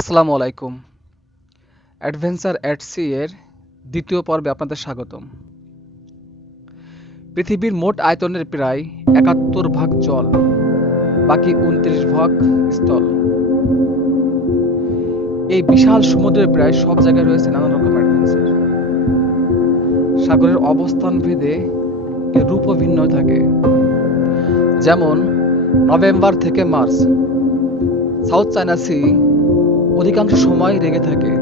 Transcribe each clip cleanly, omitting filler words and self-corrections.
আসসালামু আলাইকুম। Adventure at C এর দ্বিতীয় পর্বে আপনাদের স্বাগতম। পৃথিবীর মোট আয়তনের প্রায় ৭১ ভাগ জল, বাকি ২৯ ভাগ স্থল। এই বিশাল সমুদ্রের প্রায় সব জায়গায় রয়েছে নানা রকম অ্যাডভেঞ্চার। সাগরের অবস্থান ভেদে এর রূপও ভিন্ন থাকে। যেমন নভেম্বর থেকে মার্চ সাউথ চায়না সি অধিকাংশ সময় রেগে থাকে।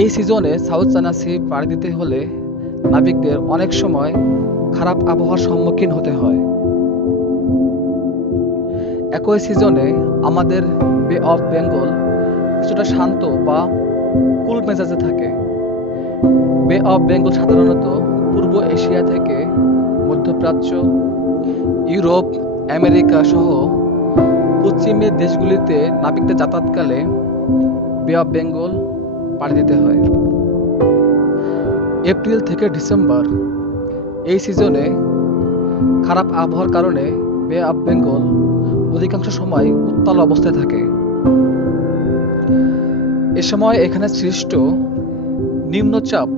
এই সিজনে সাউথ চায়না সি পাড়ি দিতে হলে নাবিকদের অনেক সময় খারাপ আবহাওয়ার সম্মুখীন হতে হয়। একই সিজনে আমাদের বে অফ বেঙ্গল কিছুটা শান্ত বা কুল মেজাজে থাকে। বে অফ বেঙ্গল সাধারণত পূর্ব এশিয়া থেকে মধ্যপ্রাচ্য, ইউরোপ, আমেরিকা সহ পশ্চিমের দেশগুলিতে নাবিকদের যাতায়াতকালে বে অফ বেঙ্গল পাড়ি দিতে হয়। এপ্রিল থেকে ডিসেম্বর এই সিজনে খারাপ আবহাওয়ার কারণে বে অফ বেঙ্গল অধিকাংশ সময় উত্তাল অবস্থায় থাকে। এ সময় এখানে সৃষ্ট নিম্নচাপ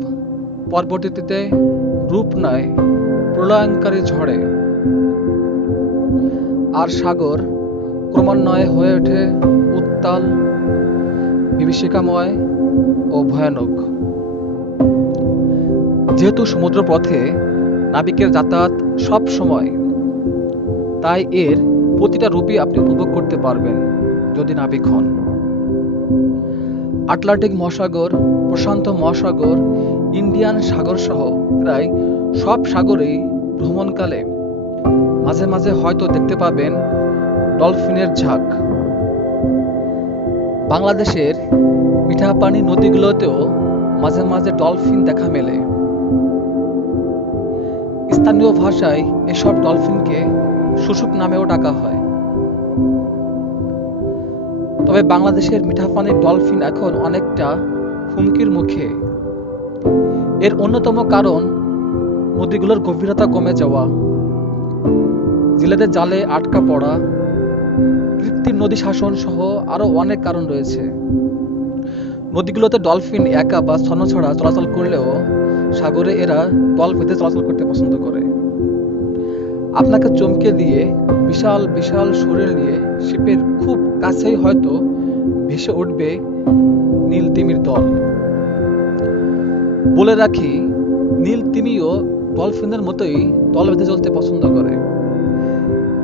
পরবর্তীতে রূপ নেয় প্রলয়ঙ্কারী ঝড়ে, আর সাগর ক্রমান্বয়ে হয়ে ওঠে উত্তাল, বিভীষিকাময় ও ভয়ানক। যেহেতু সমুদ্রপথে নাবিকের যাতায়াত সব সময়, তাই এর প্রতিটা রূপই আপনি উপভোগ করতে পারবেন যদি নাবিক হন। আটলান্টিক মহাসাগর, প্রশান্ত মহাসাগর, ইন্ডিয়ান সাগর সহ প্রায় সব সাগরেই ভ্রমণকালে মাঝে মাঝে হয়তো দেখতে পাবেন ডলফিনের ঝাঁক। বাংলাদেশের মিঠা পানি নদীগুলোতেও মাঝে মাঝে ডলফিন দেখা মেলে। স্থানীয় ভাষায় এসব ডলফিনকে শুশুক নামেও ডাকা হয়। তবে বাংলাদেশের মিঠা পানির ডলফিন এখন অনেকটা হুমকির মুখে। এর অন্যতম কারণ নদীগুলোর গভীরতা কমে যাওয়া, জেলেদের জালে আটকা পড়া, কৃত্রিম নদী শাসন সহ আরো অনেক কারণ রয়েছে। নদীগুলোতে ডলফিন একা বা ছন্ন ছাড়া চলাচল করলেও সাগরে এরা দল বেঁধে চলাচল করতে পছন্দ করে। আপনাকে চমকে দিয়ে বিশাল বিশাল শরীর নিয়ে শিপের খুব কাছেই হয়তো ভেসে উঠবে নীল তিমির দল। বলে রাখি, নীল তিমিও ডলফিনের মতোই দল বেঁধে চলতে পছন্দ করে।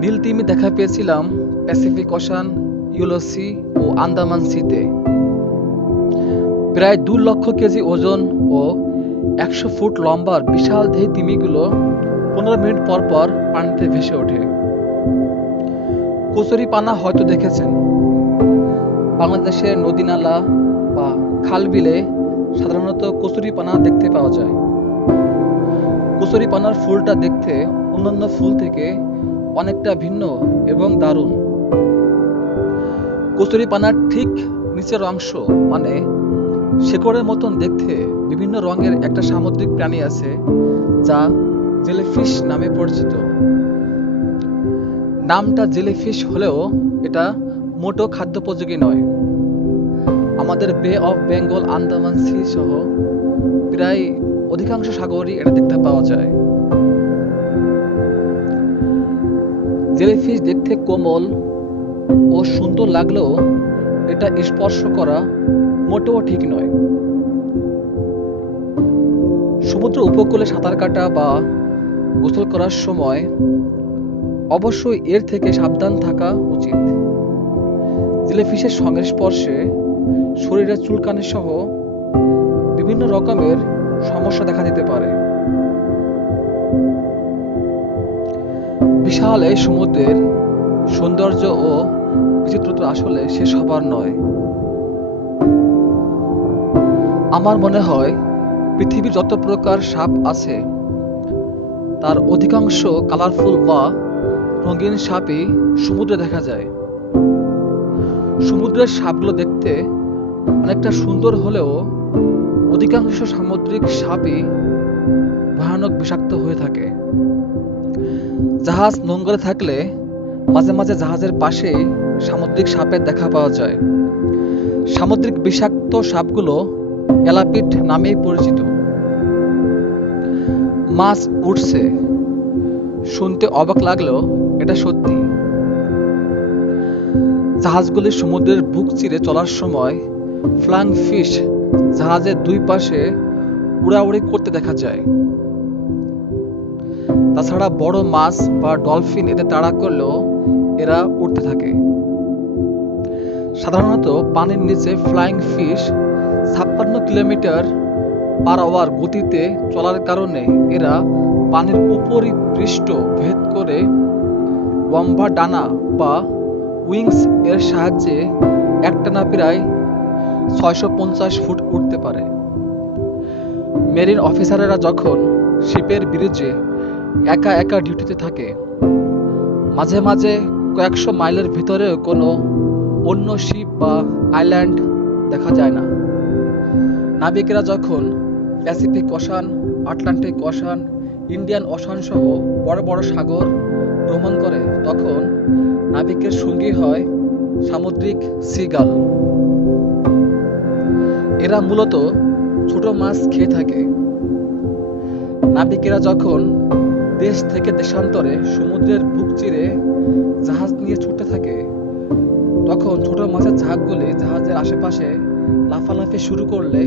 নীল তিমি দেখা পেয়েছিলাম প্যাসিফিক ওশান, ইয়েলো সি ও আন্দামান সিতে। প্রায় ২ লক্ষ কেজি ওজন ও ১০০ ফুট লম্বার বিশাল দেহী তিমিগুলো ১৫ মিনিট পর পর পানিতে ভেসে ওঠে। কচুরি পানা হয়তো দেখেছেন। বাংলাদেশের নদী নালা বা খাল বিলে সাধারণত কচুরি পানা দেখতে পাওয়া যায়। কচুরি পানার ফুলটা দেখতে অন্যান্য ফুল থেকে অনেকটা ভিন্ন এবং দারুণ। কচুরি পানার ঠিক নিচের অংশ মানে শেকড়ের মতন দেখতে বিভিন্ন রঙের একটা সামুদ্রিক প্রাণী আছে যা জেলিফিশ নামে পরিচিত। নামটা জেলিফিশ হলেও এটা মোটো খাদ্যোপযোগী নয়। আমাদের বে অফ বেঙ্গল, আন্দামান সি সহ প্রায় অধিকাংশ সাগরই এটা দেখতে পাওয়া যায়। জেলিফিশ দেখতে কোমল ও সুন্দর লাগলেও এটা স্পর্শ করা মোটেও ঠিক নয়। সমুদ্র উপকূলে সাঁতার কাটা বা গোসল করার সময় অবশ্যই এর থেকে সাবধান থাকা উচিত। জেলিফিশের সংস্পর্শে শরীরে চুলকানি সহ বিভিন্ন রকমের সমস্যা দেখা দিতে পারে। বিশাল এই সমুদ্রের সৌন্দর্য ও বিচিত্রতা আসলে শেষ হবার নয়। আমার মনে হয় পৃথিবীর যত প্রকার সাপ আছে তার অধিকাংশ কালারফুল বা রঙিন সাপই সমুদ্রে দেখা যায়। সমুদ্রের সাপগুলো দেখতে অনেকটা সুন্দর হলেও অধিকাংশ সামুদ্রিক সাপই ভয়ানক বিষাক্ত হয়ে থাকে। জাহাজ নোঙরে থাকলে মাঝে মাঝে জাহাজের পাশেই সামুদ্রিক সাপের দেখা পাওয়া যায়। সামুদ্রিক বিষাক্ত সাপগুলো এলাপিড নামেই পরিচিত। মাছ উঠছে, শুনতে অবাক লাগলেও এটা সত্যি। জাহাজগুলি সমুদ্রের বুক চিরে চলার সময় ফ্লাইং ফিশ জাহাজের দুই পাশে উড়াউড়ি করতে দেখা যায়। তাছাড়া বড় মাছ বা ডলফিন এতে তাড়া করলেও এরা উড়তে থাকে। সাধারণত পানির নিচে ফ্লাইং ফিশ 56 কিলোমিটার/আওয়ার গতিতে চলার কারণে এরা পানির উপরিপৃষ্ঠ ভেদ করে লম্বা ডানা বা উইংস এর সাহায্যে একটানা প্রায় 650 ফুট উঠতে পারে। মেরিন অফিসারেরা যখন শিপের ব্রিজে একা একা ডিউটিতে থাকে, মাঝে মাঝে কয়েকশো মাইলের ভিতরেও কোনো অন্য শিপ বা আইল্যান্ড দেখা যায় না। নাবিকেরা যখন Pacific ocean, Atlantic ocean, Indian ocean সহ বড় বড় সাগর ভ্রমণ করে, তখন নাবিকের সঙ্গী হয় সামুদ্রিক সিগাল। এরা মূলত ছোট মাছ খেয়ে থাকে। নাবিকেরা যখন দেশ থেকে দেশান্তরে সমুদ্রের বুক চিরে জাহাজ নিয়ে ছুটতে থাকে, তখন ছোট মাছের ঝাঁকগুলি জাহাজের আশেপাশে লাফালাফি শুরু করলে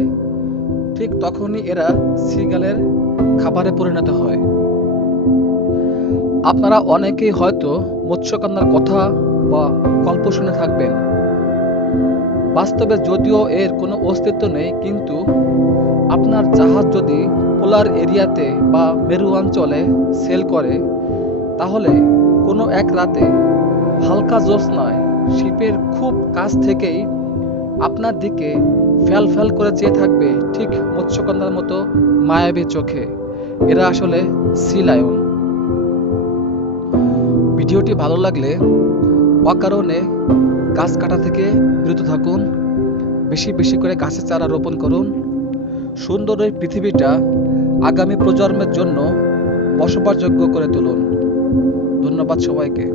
ঠিক তখনই এরা সিগালের খাবারে পরিণত হয়। আপনারা অনেকেই হয়তো মৎস্যকন্যার কথা বা গল্প শুনে থাকবেন। বাস্তবে যদিও এর কোনো অস্তিত্ব নেই, কিন্তু আপনার জাহাজ যদি পোলার এরিয়াতে বা মেরু অঞ্চলে সেল করে, তাহলে কোনো এক রাতে হালকা জ্যোৎস্নায় শিপের খুব কাছ থেকেই আপনার দিকে ফ্যাল ফ্যাল করে চেয়ে থাকবে ঠিক মৎস্যকন্যার মতো মায়াবী চোখে। এরা আসলে সি লায়ন। ভিডিওটি ভালো লাগলে অকারণে গাছ কাটা থেকে বিরত থাকুন। বেশি বেশি করে গাছের চারা রোপণ করুন। সুন্দর এই পৃথিবীটা আগামী প্রজন্মের জন্য বসবাসযোগ্য করে তুলুন। ধন্যবাদ সবাইকে।